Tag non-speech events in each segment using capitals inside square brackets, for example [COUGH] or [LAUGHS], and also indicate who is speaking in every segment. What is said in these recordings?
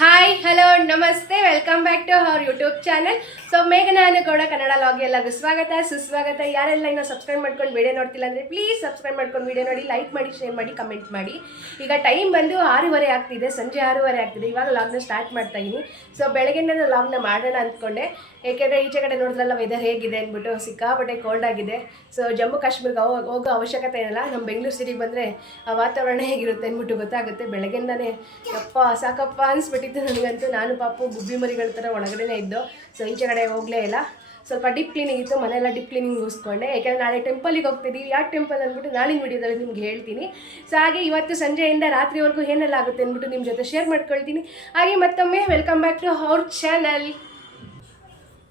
Speaker 1: Hi hello ನಮಸ್ತೆ. Welcome back to our YouTube channel so ಮೇಘನಾನು ಕೂಡ Kannada log ಎಲ್ಲರಿಗೂ ಸ್ವಾಗತ. ಸುಸ್ವಾಗತ. ಯಾರೆಲ್ಲ ಇನ್ನೂ ಸಬ್ಸ್ಕ್ರೈಬ್ ಮಾಡ್ಕೊಂಡು ವಿಡಿಯೋ ನೋಡ್ತಿಲ್ಲ ಅಂದರೆ ಪ್ಲೀಸ್ ಸಬ್ಸ್ಕ್ರೈಬ್ ಮಾಡ್ಕೊಂಡು ವಿಡಿಯೋ ನೋಡಿ ಲೈಕ್ ಮಾಡಿ ಶೇರ್ ಮಾಡಿ ಕಮೆಂಟ್ ಮಾಡಿ. ಈಗ ಟೈಮ್ ಬಂದು ಆರೂವರೆ ಆಗ್ತಿದೆ. ಸಂಜೆ ಆರೂವರೆ ಆಗ್ತಿದೆ. ಇವಾಗ ಲಾಗ್ನ ಸ್ಟಾರ್ಟ್ ಮಾಡ್ತಾ ಇದ್ದೀನಿ. ಸೊ ಬೆಳಗ್ಗೆನೇ ಲಾಗ್ನ ಮಾಡೋಣ ಅಂದ್ಕೊಂಡೆ. ಏಕೆಂದರೆ ಈಚೆ ಕಡೆ ನೋಡಿದ್ರಲ್ಲ ವೆದರ್ ಹೇಗಿದೆ ಅಂದ್ಬಿಟ್ಟು ಸಿಕ್ಕಾಪಟ್ಟೆ ಕೋಲ್ಡ್ ಆಗಿದೆ. ಸೊ ಜಮ್ಮು ಕಾಶ್ಮೀರ್ಗೆ ಹೋಗೋ ಅವಶ್ಯಕತೆ ಏನಲ್ಲ ನಮ್ಮ ಬೆಂಗಳೂರು ಸಿಟಿಗೆ ಬಂದರೆ ಆ ವಾತಾವರಣ ಹೇಗಿರುತ್ತೆ ಅಂದ್ಬಿಟ್ಟು ಗೊತ್ತಾಗುತ್ತೆ. ಬೆಳಗ್ಗೆಯಿಂದನೇ ಅಪ್ಪ ಸಾಕಪ್ಪ ಅನಿಸ್ಬಿಟ್ಟಿತ್ತು ನನಗಂತೂ. ನಾನು ಪಾಪು ಗುಬ್ಬಿ ಮರಿಗಳ ಥರ ಒಳಗಡೆನೇ ಇದ್ದು. ಸೊ ಈಚೆ ಕಡೆ ಹೋಗಲೇ ಇಲ್ಲ. ಸ್ವಲ್ಪ ಡಿಪ್ ಕ್ಲೀನಿಂಗ್ ಇತ್ತು. ಮನೆಯೆಲ್ಲ ಡಿಪ್ ಕ್ಲೀನಿಂಗ್ ಮುಗಿಸ್ಕೊಂಡೆ. ಯಾಕೆಂದರೆ ನಾಳೆ ಟೆಂಪಲಿಗೆ ಹೋಗ್ತಿದ್ದೀವಿ ಯಾವ ಟೆಂಪಲ್ ಅಂದ್ಬಿಟ್ಟು ನಾಳಿನ ವಿಡಿಯೋದಲ್ಲಿ ನಿಮ್ಗೆ ಹೇಳ್ತೀನಿ. ಸೊ ಹಾಗೆ ಇವತ್ತು ಸಂಜೆಯಿಂದ ರಾತ್ರಿವರೆಗೂ ಏನೆಲ್ಲ ಆಗುತ್ತೆ ಅಂದ್ಬಿಟ್ಟು ನಿಮ್ಮ ಜೊತೆ ಶೇರ್ ಮಾಡ್ಕೊಳ್ತೀನಿ. ಹಾಗೆ ಮತ್ತೊಮ್ಮೆ welcome back to our channel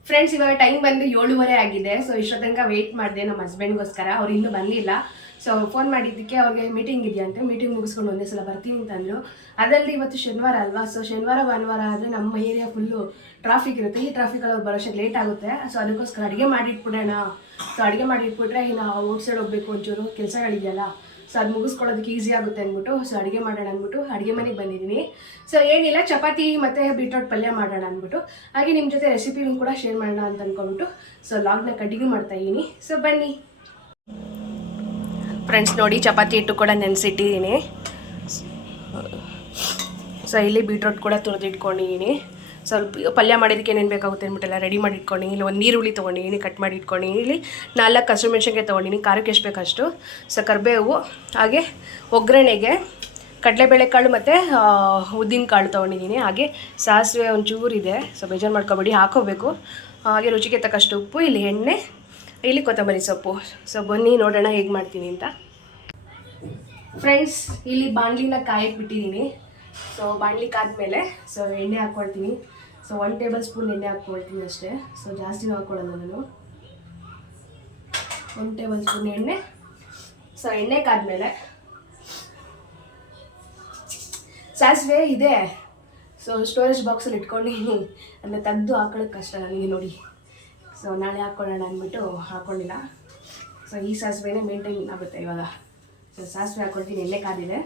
Speaker 1: friends ಇವಾಗ ಟೈಮ್ ಬಂದು ಏಳುವರೆ ಆಗಿದೆ. ಸೊ ಇಷ್ಟೋ ತನಕ ವೆಯ್ಟ್ ಮಾಡಿದೆ. ನಮ್ಮ ಹಸ್ಬೆಂಡ್ಗೋಸ್ಕರ ಅವ್ರು ಇನ್ನೂ ಬಂದಿಲ್ಲ. ಸೊ ಫೋನ್ ಮಾಡಿದ್ದಕ್ಕೆ ಅವ್ರಿಗೆ ಮೀಟಿಂಗ್ ಇದೆಯಂತೆ. ಮೀಟಿಂಗ್ ಮುಗಿಸ್ಕೊಂಡು ಒಂದೇ ಸಲ ಬರ್ತೀನಿ ಅಂತಂದರು ಅದರಲ್ಲಿ ಇವತ್ತು ಶನಿವಾರ ಅಲ್ವಾ? ಸೊ ಶನಿವಾರ, ಭಾನುವಾರ ಆದರೆ ನಮ್ಮ ಏರಿಯಾ ಫುಲ್ಲು ಟ್ರಾಫಿಕ್ ಇರುತ್ತೆ. ಈ ಟ್ರಾಫಿಕಲ್ಲಿ ಅವ್ರು ಬರೋಷ್ಟು ಲೇಟ್ ಆಗುತ್ತೆ. ಸೊ ಅದಕ್ಕೋಸ್ಕರ ಅಡುಗೆ ಮಾಡಿಟ್ಬಿಡೋಣ. ಸೊ ಅಡುಗೆ ಮಾಡಿಟ್ಬಿಟ್ರೆ ಇನ್ನು ಔಟ್ ಸೈಡ್ ಹೋಗ್ಬೇಕು ಒಂಚೂರು. ಕೆಲಸಗಳಿದೆಯಲ್ಲ. ಸೊ ಅದು ಮುಗಿಸ್ಕೊಳ್ಳೋದಕ್ಕೆ ಈಸಿ ಆಗುತ್ತೆ ಅಂದ್ಬಿಟ್ಟು. ಸೊ ಅಡುಗೆ ಮಾಡೋಣ ಅಂದ್ಬಿಟ್ಟು ಅಡುಗೆ ಮನೆಗೆ ಬಂದಿದ್ದೀನಿ ಸೊ ಏನಿಲ್ಲ, ಚಪಾತಿ ಮತ್ತು ಬೀಟ್ರೋಟ್ ಪಲ್ಯ ಮಾಡೋಣ ಅಂದ್ಬಿಟ್ಟು. ಹಾಗೆ ನಿಮ್ಮ ಜೊತೆ ರೆಸಿಪಿನೂ ಕೂಡ ಶೇರ್ ಮಾಡೋಣ ಅಂತ ಅಂದ್ಕೊಂಡ್ಬಿಟ್ಟು ಸೊ ಲಾಗ್ನ ಕಂಟಿನ್ಯೂ ಮಾಡ್ತಾ ಇದ್ದೀನಿ. ಸೊ ಬನ್ನಿ. ಫ್ರೆಂಡ್ಸ್ ನೋಡಿ ಚಪಾತಿ ಹಿಟ್ಟು ಕೂಡ ನೆನೆಸಿಟ್ಟಿದ್ದೀನಿ. ಸೊ ಇಲ್ಲಿ ಬೀಟ್ರೋಟ್ ಕೂಡ ತುರಿದಿಟ್ಕೊಂಡಿದ್ದೀನಿ. ಸ್ವಲ್ಪ ಪಲ್ಯ ಮಾಡೋದಕ್ಕೆ ಏನೇನು ಬೇಕಾಗುತ್ತೆ ಅಂದ್ಬಿಟ್ಟೆಲ್ಲ ರೆಡಿ ಮಾಡಿ ಇಲ್ಲಿ ಒಂದು ನೀರುಳ್ಳಿ ತೊಗೊಂಡಿದ್ದೀನಿ ಕಟ್ ಮಾಡಿ ಇಟ್ಕೊಂಡಿದ್ದೀನಿ ಇಲ್ಲಿ ನಾಲ್ಕು ಹಸಿರು ಮೆಣಸಿನ್ಕಾಯಿ ತೊಗೊಂಡಿನಿ ಖಾರಕ್ಕೆ ಎಷ್ಟು ಬೇಕಷ್ಟು? ಸೊ ಕರಿಬೇವು, ಹಾಗೆ ಒಗ್ಗರಣೆಗೆ ಕಡಲೆಬೇಳೆ ಕಾಳು ಮತ್ತು ಉದ್ದಿನ ಕಾಳು ತೊಗೊಂಡಿದ್ದೀನಿ. ಹಾಗೆ ಸಾಸಿವೆ ಒಂಚೂರು ಇದೆ. ಸೊ ಬೇಜಾರು ಮಾಡ್ಕೊಬೇಡಿ ಹಾಕೋಬೇಕು ಹಾಗೆ ರುಚಿಗೆ ತಕ್ಕಷ್ಟು ಉಪ್ಪು, ಇಲ್ಲಿ ಎಣ್ಣೆ ಇಲ್ಲಿ ಕೊತ್ತಂಬರಿ ಸೊಪ್ಪು. ಸೊ ಬನ್ನಿ, ನೋಡೋಣ ಹೇಗೆ ಮಾಡ್ತೀನಿ ಅಂತ. ಫ್ರೆಂಡ್ಸ್ ಇಲ್ಲಿ ಬಾಣಲಿನ ಕಾಯಕ್ಕೆ ಬಿಟ್ಟಿದ್ದೀನಿ ಸೊ ಬಾಣಲಿ ಕಾದ್ಮೇಲೆ ಸೊ ಎಣ್ಣೆ ಹಾಕ್ಕೊಳ್ತೀನಿ ಸೊ ಒನ್ ಟೇಬಲ್ ಸ್ಪೂನ್ ಎಣ್ಣೆ ಹಾಕ್ಕೊಳ್ತೀನಿ ಅಷ್ಟೇ. ಸೊ ಜಾಸ್ತಿನೂ ಹಾಕ್ಕೊಳ್ಳೋಲ್ಲ ನಾನು. ಒನ್ ಟೇಬಲ್ ಸ್ಪೂನ್ ಎಣ್ಣೆ. ಸೊ ಎಣ್ಣೆ ಕಾದ್ಮೇಲೆ, ಸಾಸಿವೆ ಇದೆ. ಸೊ ಸ್ಟೋರೇಜ್ ಬಾಕ್ಸಲ್ಲಿ ಇಟ್ಕೊಂಡಿದ್ದೀನಿ [LAUGHS] ಅದನ್ನ ತೆಗೆದು ಹಾಕೊಳ್ಳೋಕೆ ಕಷ್ಟ ನನಗೆ ನೋಡಿ. ಸೊ ನಾಳೆ ಹಾಕ್ಕೊಳ್ಳೋಣ ಅಂದ್ಬಿಟ್ಟು ಹಾಕ್ಕೊಂಡಿಲ್ಲ ಸೊ ಈ ಸಾಸಿವೆನೇ ಮೇಂಟೈನ್ ಆಗುತ್ತೆ ಇವಾಗ. ಸೊ ಸಾಸಿವೆ ಹಾಕ್ಕೊಳ್ತೀನಿ ಎಲ್ಲೇ ಕಾದಿದೆ.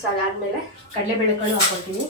Speaker 1: ಸೊ ಅದಾದಮೇಲೆ ಕಡಲೆಬೇಳೆಕಾಳು ಹಾಕ್ಕೊಳ್ತೀನಿ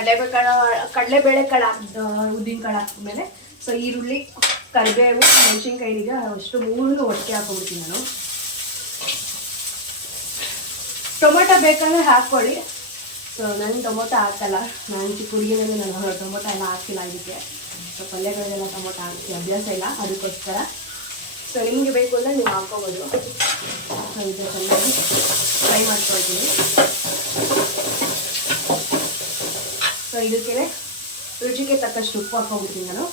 Speaker 1: ಸೊ ಕಡಲೆ ಬೇಳೆ ಕಾಳು ಹಾಕಿದ ಉದ್ದಿನ ಕಾಳು ಹಾಕಿದ್ಮೇಲೆ ಸೊ ಈರುಳ್ಳಿ, ಕರಿಬೇವು ಮೆಣಸಿನ್ಕಾಯಿ ಇದೆ ಅಷ್ಟು ಮೂರನ್ನು ಒಟ್ಟಿಗೆ ಹಾಕೊಂಡ್ಬಿಡ್ತೀನಿ ನಾನು. ಟೊಮೊಟೊ ಬೇಕಂದ್ರೆ ಹಾಕ್ಕೊಳ್ಳಿ. ಸೊ ನನಗೆ ಟೊಮೊಟೊ ಹಾಕಲ್ಲ. ನಾನು ಚಿಕ್ಕ ಹುಡುಗಿನಲ್ಲಿ ನಾನು ಟೊಮೊಟೊ ಎಲ್ಲ ಹಾಕಿಲ್ಲ ಇದಕ್ಕೆ. ಸೊ ಪಲ್ಯಗಳಲ್ಲೆಲ್ಲ ಟೊಮೊಟೊ ಹಾಕಿ ಅಭ್ಯಾಸ ಇಲ್ಲ, ಅದಕ್ಕೋಸ್ಕರ. ಸೊ ನಿಮಗೆ ಬೇಕು ಅಂದರೆ ನೀವು ಇದು ಚೆನ್ನಾಗಿ ಫ್ರೈ ಮಾಡ್ಕೊಳ್ತೀನಿ. ಸೊ ಇದಕ್ಕೆ ರುಚಿಗೆ ತಕ್ಕಷ್ಟು ಉಪ್ಪು ಹಾಕೊಂಡ್ಬಿಡ್ತೀನಿ ನಾನು.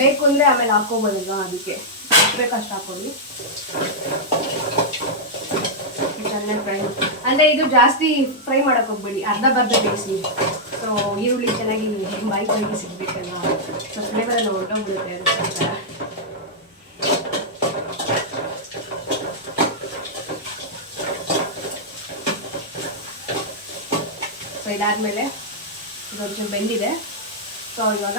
Speaker 1: ಬೇಕು ಅಂದರೆ ಆಮೇಲೆ ಹಾಕೋಬೋದಲ್ವಾ ಅದಕ್ಕೆ? ಎಷ್ಟು ಬೇಕು ಅಷ್ಟು ಹಾಕೊಳ್ಳಿ ಚೆನ್ನಾಗಿ ಫ್ರೈ ಅಂದರೆ ಇದು ಜಾಸ್ತಿ ಫ್ರೈ ಮಾಡಕ್ಕೆ ಹೋಗ್ಬೇಡಿ. ಅರ್ಧ ಬರ್ಧ ಬೇಯಿಸಿ ಸೊ ಈರುಳ್ಳಿ ಚೆನ್ನಾಗಿ ಬಾಯಿ ಬಾಯಿಗೆ ಸಿಗ್ಬೇಕಲ್ವಾ? ಸೊ ಫ್ಲೇವರ್ ಎಲ್ಲ ಹೊರಟೋಗ್ಬಿಡುತ್ತೆ ಅದಕ್ಕೋಸ್ಕರ ಇದಾದಮೇಲೆ ಇದೊಂಚೂರು ಬೆಂದಿದೆ. ಸೊ ಇವಾಗ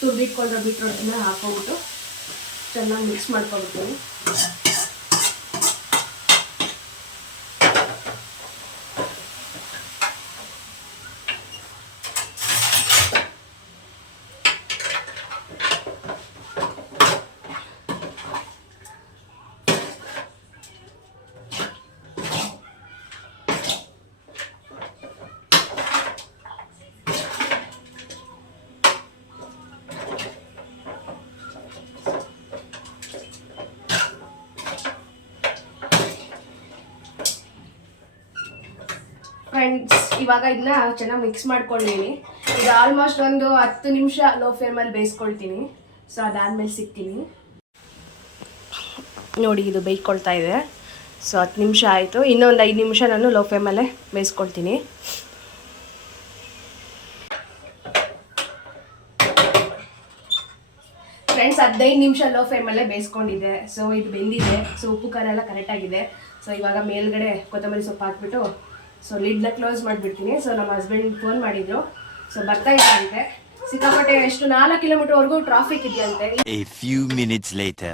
Speaker 1: ತುರ್ದಿಟ್ಕೊಂಡ್ರೆ ಬೀಟ್ರೋಟನ್ನ ಹಾಕ್ಕೊಂಬಿಟ್ಟು ಚೆನ್ನಾಗಿ ಮಿಕ್ಸ್ ಮಾಡ್ಕೊಬಿಡ್ತೀನಿ ಫ್ರೆಂಡ್ಸ್ ಇವಾಗ ಇದನ್ನ ಚೆನ್ನಾಗಿ ಮಿಕ್ಸ್ ಮಾಡ್ಕೊಂಡಿದ್ದೀನಿ ಇದು ಆಲ್ಮೋಸ್ಟ್ ಒಂದು ಹತ್ತು ನಿಮಿಷ ಲೋ ಫ್ಲೇಮಲ್ಲಿ ಬೇಯಿಸ್ಕೊಳ್ತೀನಿ. ಸೊ ಅದಾದ್ಮೇಲೆ ಸಿಗ್ತೀನಿ. ನೋಡಿ, ಇದು ಬೇಯ್ಕೊಳ್ತಾ ಇದೆ. ಸೊ ಹತ್ತು ನಿಮಿಷ ಆಯಿತು. ಇನ್ನೊಂದು ಐದು ನಿಮಿಷ ನಾನು ಲೋ ಫ್ಲೇಮಲ್ಲೇ ಬೇಯಿಸ್ಕೊಳ್ತೀನಿ. ಫ್ರೆಂಡ್ಸ್ ಹದಿನೈದು ನಿಮಿಷ ಲೋ ಫ್ಲೇಮಲ್ಲೇ ಬೇಯಿಸ್ಕೊಂಡಿದ್ದೆ. ಸೊ ಇದು ಬೆಂದಿದೆ. ಸೊ ಉಪ್ಪು ಖಾರ ಎಲ್ಲ ಕರೆಕ್ಟಾಗಿದೆ ಸೊ ಇವಾಗ ಮೇಲ್ಗಡೆ ಕೊತ್ತಂಬರಿ ಸೊಪ್ಪು ಹಾಕ್ಬಿಟ್ಟು ಸೊ ಲಿಡ್ಲ ಕ್ಲೋಸ್ ಮಾಡಿಬಿಡ್ತೀನಿ. ಸೊ ನಮ್ಮ ಹಸ್ಬೆಂಡ್ ಫೋನ್ ಮಾಡಿದ್ರು. ಸೊ ಬರ್ತಾ ಇದ್ದಂತೆ ಸಿಕ್ಕಾಪಟ್ಟೆ ಎಷ್ಟು ನಾಲ್ಕು ಕಿಲೋಮೀಟರ್ವರೆಗೂ ಟ್ರಾಫಿಕ್ ಇದೆಯಂತೆ.
Speaker 2: Few minutes later.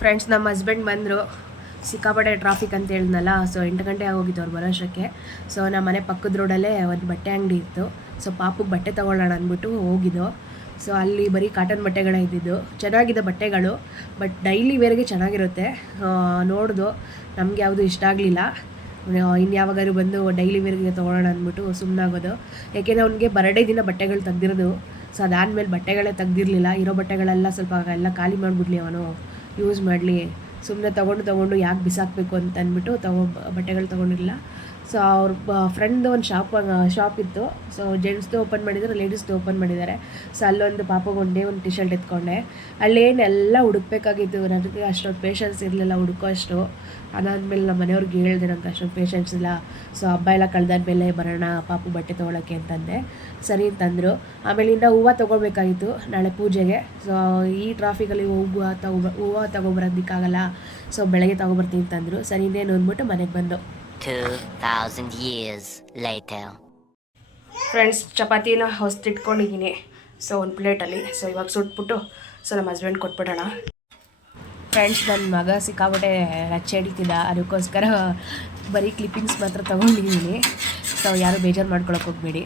Speaker 1: ಫ್ರೆಂಡ್ಸ್ ನಮ್ಮ ಹಸ್ಬೆಂಡ್ ಬಂದರು. ಸಿಕ್ಕಾಪಟ್ಟೆ ಟ್ರಾಫಿಕ್ ಅಂತ ಹೇಳಿದ್ನಲ್ಲ ಸೊ ಎಂಟು ಗಂಟೆ ಆಗೋಗಿತ್ತು ಅವ್ರು ಬರೋಷ್ಟಕ್ಕೆ. ಸೊ ನಮ್ಮ ಮನೆ ಪಕ್ಕದ ರೋಡಲ್ಲೇ ಒಂದು ಬಟ್ಟೆ ಅಂಗಡಿ ಇತ್ತು. ಸೊ ಪಾಪಕ್ಕೆ ಬಟ್ಟೆ ತೊಗೊಳ್ಳೋಣ ಅಂದ್ಬಿಟ್ಟು ಹೋಗಿದ್ದು. ಸೊ ಅಲ್ಲಿ ಬರೀ ಕಾಟನ್ ಬಟ್ಟೆಗಳೇ ಇದ್ದಿದ್ದು. ಚೆನ್ನಾಗಿದೆ ಬಟ್ಟೆಗಳು ಬಟ್ ಡೈಲಿ ವೇರ್ಗೆ ಚೆನ್ನಾಗಿರುತ್ತೆ. ನೋಡ್ದು. ನಮಗೆ ಯಾವುದು ಇಷ್ಟ ಆಗಲಿಲ್ಲ. ಇನ್ನು ಯಾವಾಗಾದ್ರು ಬಂದು ಡೈಲಿ ವೇರ್ಗೆ ತೊಗೊಳ್ಳೋಣ ಅಂದ್ಬಿಟ್ಟು ಸುಮ್ಮನಾಗೋದು ಯಾಕೆಂದರೆ ಅವ್ನಿಗೆ ಬರಡೇ ದಿನ ಬಟ್ಟೆಗಳು ತೆಗ್ದಿರೋದು. ಸೊ ಅದಾದಮೇಲೆ ಬಟ್ಟೆಗಳೇ ತೆಗ್ದಿರಲಿಲ್ಲ. ಇರೋ ಬಟ್ಟೆಗಳೆಲ್ಲ ಸ್ವಲ್ಪ ಎಲ್ಲ ಖಾಲಿ ಮಾಡಿಬಿಡ್ಲಿ ಅವನು. ಯೂಸ್ ಮಾಡಲಿ. ಸುಮ್ಮನೆ ತೊಗೊಂಡು ತೊಗೊಂಡು ಯಾಕೆ ಬಿಸಾಕಬೇಕು ಅಂತ ಅಂದ್ಬಿಟ್ಟು ತಗೊ ಬಟ್ಟೆಗಳು ತೊಗೊಂಡಿರಲಿಲ್ಲ. ಸೊ ಅವ್ರ ಫ್ರೆಂಡ್ದು ಒಂದು ಶಾಪ್ ಶಾಪ್ ಇತ್ತು. ಸೊ ಜೆಂಟ್ಸ್ದು ಓಪನ್ ಮಾಡಿದ್ದಾರೆ ಲೇಡೀಸ್ದು ಓಪನ್ ಮಾಡಿದ್ದಾರೆ. ಸೊ ಅಲ್ಲೊಂದು ಪಾಪಗೊಂಡೆ ಒಂದು ಟಿ ಶರ್ಟ್ ಎತ್ಕೊಂಡೆ. ಅಲ್ಲೇನೆಲ್ಲ ಹುಡುಕ್ಬೇಕಾಗಿತ್ತು ನನಗೆ ಅಷ್ಟೊಂದು ಪೇಷನ್ಸ್ ಇರಲಿಲ್ಲ ಹುಡುಕೋ ಅಷ್ಟು. ಅದಾದಮೇಲೆ ನಮ್ಮ ಮನೆಯವ್ರಿಗೆ ಹೇಳಿದೆ ನಂಗೆ ಅಷ್ಟೊಂದು ಪೇಷನ್ಸ್ ಇಲ್ಲ. ಸೊ ಹಬ್ಬ ಎಲ್ಲ ಕಳೆದಾದ್ಮೇಲೆ ಬರೋಣ, ಪಾಪು ಬಟ್ಟೆ ತೊಗೊಳಕ್ಕೆ ಅಂತಂದೆ. ಸರಿ ಅಂತಂದರು. ಆಮೇಲೆ ಇನ್ನು ಹೂವು ತೊಗೊಳ್ಬೇಕಾಗಿತ್ತು ನಾಳೆ ಪೂಜೆಗೆ. ಸೊ ಈ ಟ್ರಾಫಿಕಲ್ಲಿ ಹೂವು ತಗೊಬ ಹೂವು ತೊಗೊಬರೋದಕ್ಕಾಗಲ್ಲ ಸೊ ಬೆಳಗ್ಗೆ ತೊಗೊಬರ್ತೀನಿ ಅಂತಂದರು. ಸರಿ, ಇನ್ನೇನು ಅಂದ್ಬಿಟ್ಟು ಮನೆಗೆ ಬಂದು.
Speaker 3: 2,000 years later.
Speaker 1: ಫ್ರೆಂಡ್ಸ್ ಚಪಾತಿನ ಹೊಸ್ತಿಟ್ಕೊಂಡಿದ್ದೀನಿ ಸೊ ಒಂದು ಪ್ಲೇಟಲ್ಲಿ ಸೊ ಇವಾಗ ಸುಟ್ಬಿಟ್ಟು ಸೊ ನಮ್ಮ ಹಸ್ಬೆಂಡ್ ಕೊಟ್ಬಿಡೋಣ. ಫ್ರೆಂಡ್ಸ್ ನನ್ನ ಮಗ ಸಿಕ್ಕಾಬಿಟ್ಟೆ ರಚ್ಚೆ ಹಿಡಿತಿದ್ದ. ಅದಕ್ಕೋಸ್ಕರ ಬರೀ ಕ್ಲಿಪ್ಪಿಂಗ್ಸ್ ಮಾತ್ರ ತೊಗೊಂಡಿದ್ದೀನಿ ಸೊ ಯಾರು ಬೇಜಾರು ಮಾಡ್ಕೊಳಕ್ಕೆ ಹೋಗ್ಬೇಡಿ.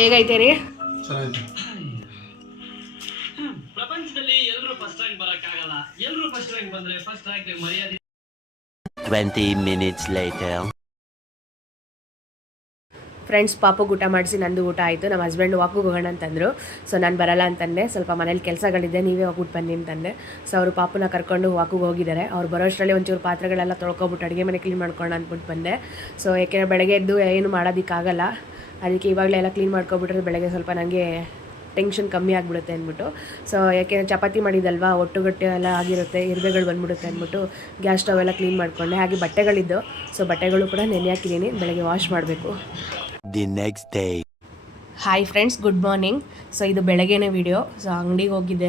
Speaker 1: ಹೇಗೈತೆ ರೀ?
Speaker 4: ಪ್ರಪಂಚದಲ್ಲಿ ಎಲ್ಲರೂ ಫಸ್ಟ್ ರ್ಯಾಂಕ್ ಬರಕ್ಕಾಗಲ್ಲ. ಎಲ್ಲರೂ ಫಸ್ಟ್ ರ್ಯಾಂಕ್ ಬಂದ್ರೆ ಫಸ್ಟ್ ರ್ಯಾಂಕ್ ಮರ್ಯಾದೆ
Speaker 2: 20 minutes later.
Speaker 1: ಫ್ರೆಂಡ್ಸ್ ಪಾಪಗೆ ಊಟ ಮಾಡಿಸಿ ನಂದು ಊಟ ಆಯಿತು. ನಮ್ಮ ಹಸ್ಬೆಂಡ್ ವಾಕಿಗೆ ಹೋಗೋಣ ಅಂತಂದರು. ಸೊ ನಾನು ಬರಲ್ಲ ಅಂತಂದೆ. ಸ್ವಲ್ಪ ಮನೇಲಿ ಕೆಲಸಗಳಿದೆ ನೀವೇ ಹೋಗ್ಬಿಟ್ಟು ಬನ್ನಿ ಅಂತಂದೆ. ಸೊ ಅವರು ಪಾಪನ ಕರ್ಕೊಂಡು ವಾಕಿಗೆ ಹೋಗಿದ್ದಾರೆ. ಅವ್ರು ಬರೋಷ್ಟರಲ್ಲಿ ಒಂಚೂರು ಪಾತ್ರೆಗಳೆಲ್ಲ ತೊಳ್ಕೊಬಿಟ್ಟು ಅಡುಗೆ ಮನೆ ಕ್ಲೀನ್ ಮಾಡ್ಕೊಳ್ಳೋಣ ಅಂದ್ಬಿಟ್ಟು ಬಂದೆ. ಸೊ ಯಾಕೆಂದರೆ ಬೆಳಗ್ಗೆ ಎದ್ದು ಏನು ಮಾಡೋದಕ್ಕಾಗಲ್ಲ. ಅದಕ್ಕೆ ಇವಾಗಲೇ ಎಲ್ಲ ಕ್ಲೀನ್ ಮಾಡ್ಕೊಬಿಟ್ರೆ ಬೆಳಗ್ಗೆ ಸ್ವಲ್ಪ ನನಗೆ ಟೆನ್ಷನ್ ಕಮ್ಮಿ ಆಗಿಬಿಡುತ್ತೆ ಅಂದ್ಬಿಟ್ಟು. ಸೊ ಯಾಕೆಂದರೆ ಚಪಾತಿ ಮಾಡಿದಲ್ವಾ ಒಟ್ಟುಗಟ್ಟೆ ಎಲ್ಲ ಆಗಿರುತ್ತೆ ಇರುವೆಗಳು ಬಂದ್ಬಿಡುತ್ತೆ ಅಂದ್ಬಿಟ್ಟು ಗ್ಯಾಸ್ ಸ್ಟವ್ ಎಲ್ಲ ಕ್ಲೀನ್ ಮಾಡಿಕೊಂಡೆ. ಹಾಗೆ ಬಟ್ಟೆಗಳಿದ್ದು. ಸೊ ಬಟ್ಟೆಗಳು ಕೂಡ ನೆನೆ ಹಾಕಿದ್ದೀನಿ ಬೆಳಗ್ಗೆ ವಾಶ್ ಮಾಡಬೇಕು.
Speaker 2: The next day
Speaker 1: hi friends good morning so ಇದು ಬೆಳಗ್ಗೆನೇ ವಿಡಿಯೋ ಸೊ ಅಂಗಡಿಗೆ ಹೋಗಿದ್ದೆ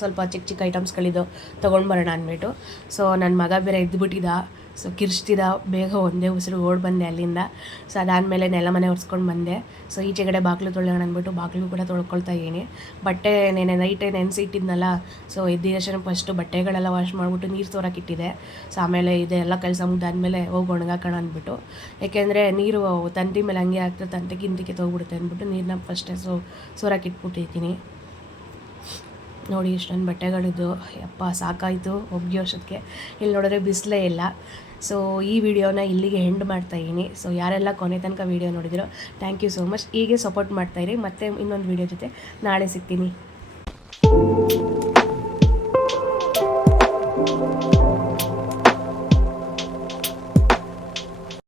Speaker 1: ಸ್ವಲ್ಪ ಚಿಕ್ಕ ಚಿಕ್ಕ ಐಟಮ್ಸ್ಗಳಿದ್ದು ತೊಗೊಂಡು ಬರೋಣ ಅಂದ್ಬಿಟ್ಟು. ಸೊ ನನ್ನ ಮಗ ಬೇರೆ ಎದ್ದುಬಿಟ್ಟಿದ್ದ ಸೊ ಕಿರ್ಚ್ತಿದ್ದ ಬೇಗ ಒಂದೇ ಉಸಿರು ಓಡ್ ಬಂದೆ ಅಲ್ಲಿಂದ. ಸೊ ಅದಾದಮೇಲೆ ನೆಲ ಮನೆ ಒರೆಸ್ಕೊಂಡು ಬಂದೆ. ಸೊ ಈಚೆಗಡೆ ಬಾಗಿಲು ತೊಳೆಯೋಣ ಅಂದ್ಬಿಟ್ಟು ಬಾಗಿಲು ಕೂಡ ತೊಳ್ಕೊಳ್ತಾ ಇದ್ದೀನಿ. ಬಟ್ಟೆ ನೆನೆ ನೈಟೇ ನೆನೆಸಿಟ್ಟಿದ್ನಲ್ಲ, ಸೊ ತಕ್ಷಣ ಫಸ್ಟು ಬಟ್ಟೆಗಳೆಲ್ಲ ವಾಶ್ ಮಾಡಿಬಿಟ್ಟು ನೀರು ತೋರಕ್ಕೆ ಇಟ್ಟಿದ್ದೆ ಸೊ ಆಮೇಲೆ ಇದೆಲ್ಲ ಕೆಲಸ ಮುಗ್ದಾದ್ಮೇಲೆ ಹೋಗಿ ಒಣಗಾಕೋಣ ಅಂದ್ಬಿಟ್ಟು. ಏಕೆಂದರೆ ನೀರು ತಂತಿ ಮೇಲೆ ಹಂಗೆ ಆಗ್ತದೆ ತಂತಿ ಗಿಂತಿಗೆ ತೊಗೊಬಿಡುತ್ತೆ ಅಂದ್ಬಿಟ್ಟು ನೀರನ್ನ ಫಸ್ಟೇ ಸೊ ಸೋರಕ್ಕೆ ಇಟ್ಬಿಟ್ಟಿದ್ದೀನಿ ನೋಡಿ ಇಷ್ಟೊಂದು ಬಟ್ಟೆಗಳಿದ್ದು. ಯಪ್ಪ, ಸಾಕಾಯಿತು ಒಗ್ಗಿಯೋಷ್ಟಕ್ಕೆ ಇಲ್ಲಿ ನೋಡಿದ್ರೆ ಬಿಸಿಲೇ ಇಲ್ಲ. ಸೊ ಈ ವಿಡಿಯೋನ ಇಲ್ಲಿಗೆ ಎಂಡ್ ಮಾಡ್ತಾ ಇದ್ದೀನಿ. ಸೊ ಯಾರೆಲ್ಲ ಕೊನೆ ತನಕ ವಿಡಿಯೋ ನೋಡಿದಿರೋ ಥ್ಯಾಂಕ್ ಯು ಸೋ ಮಚ್ ಹೀಗೆ ಸಪೋರ್ಟ್ ಮಾಡ್ತಾಯಿರಿ ಮತ್ತೆ ಇನ್ನೊಂದು ವಿಡಿಯೋ ಜೊತೆ ನಾಳೆ ಸಿಗ್ತೀನಿ.